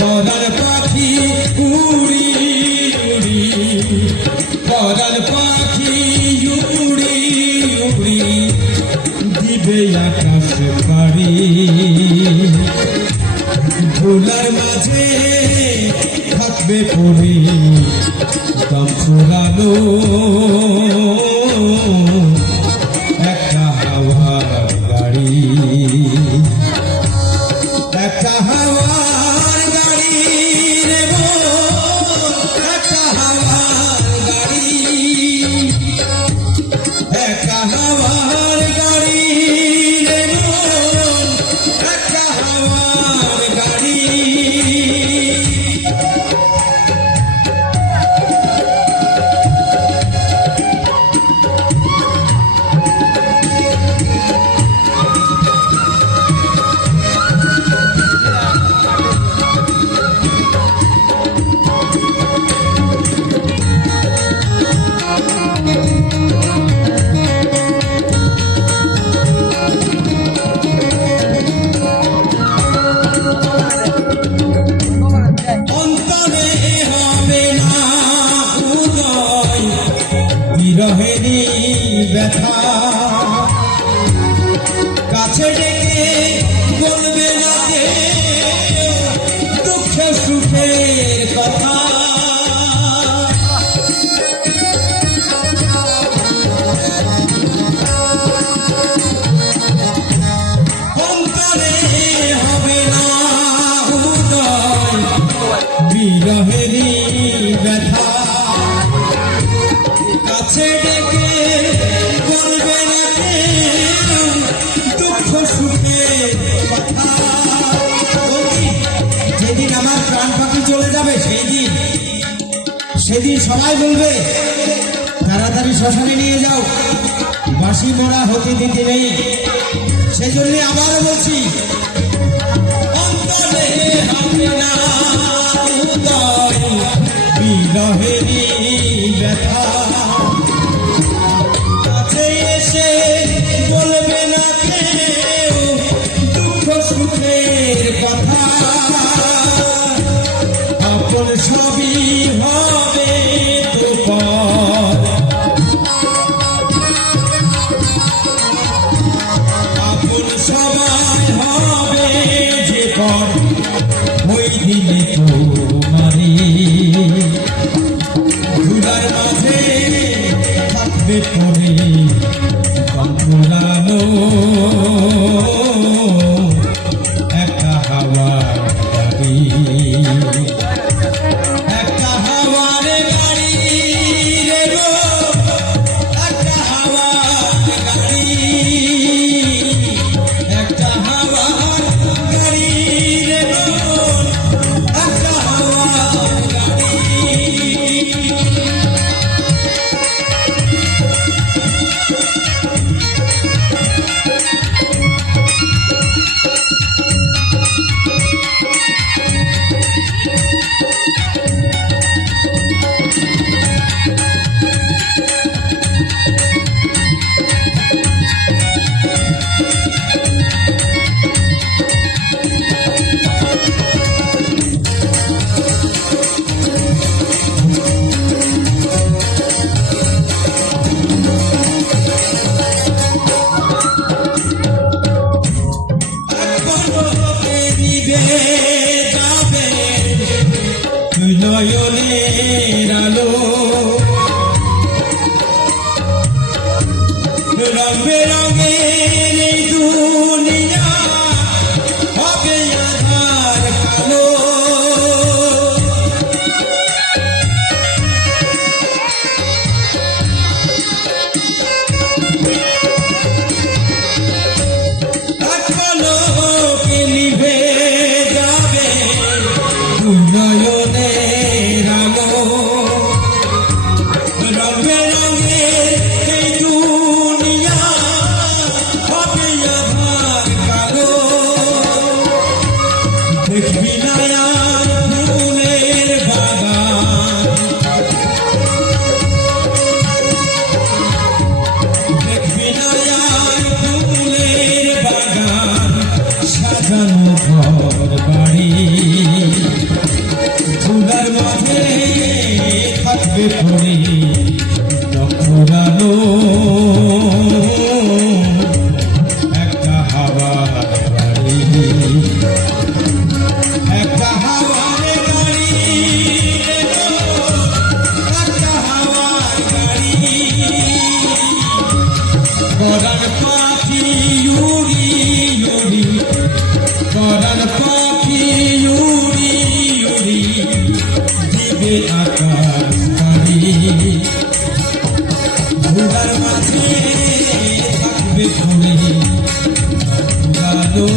পরাণ পাখি উড়ি উড়ি, পরাণ পাখি উড়ি উড়ি দিবে আকাশ পাড়ি। ধুলার মাঝে থাকবে পড়ে দম ফুরানো একটা হাওয়ার গাড়ি, একটা হাওয়ার গাড়ি রে মন, একটা হাওয়ার গাড়ি, একটা হাওয়ার গাড়ি রে মন, একটা হাওয়ার গাড়ি। বিরহেরই ব্যথা কাছে ডেকে বলবে না যে দুঃখ সুখের কথা। অন্তরে হবে না উদয় বিরহেরই ব্যথা কাছে ডেকে বলবে না দুঃখ সুখের কথা। যেদিন আমার প্রাণ পাখি চলে যাবে সেদিন সবাই বলবে তাড়াতাড়ি শ্মশানে নিয়ে যাও, বাঁশি মরা হতে দিতে নেই। সেজন্য আবারও বলছি অন্তরে হবে না উদয় বিরহেরই ব্যথা কাছে এসে বলবে না কেউ দুঃখ সুখের কথা। আপন সবই হবে তোর, আপন সবাই হবে যে পর ওই দিনে তোমারি। ধুলার মাঝে থাকবে পড়ে পুরানো একটা হাওয়ার গাড়ি, একটা হাওয়ার গাড়ি রে গো, একটা হাওয়ার গাড়ি, একটা হাওয়ার গাড়ি রে গো, একটা হাওয়ার গাড়ি। নয়নের আলো রং বেরঙের এই দুনিয়া হবে আধার কালো। পলকে নিভে যাবে নয়নের আলো, পরাণ পাখি উড়ি উড়ি দিবে আকাশ পাড়ি ধুলার মাঝে থাকবে পড়ে আলো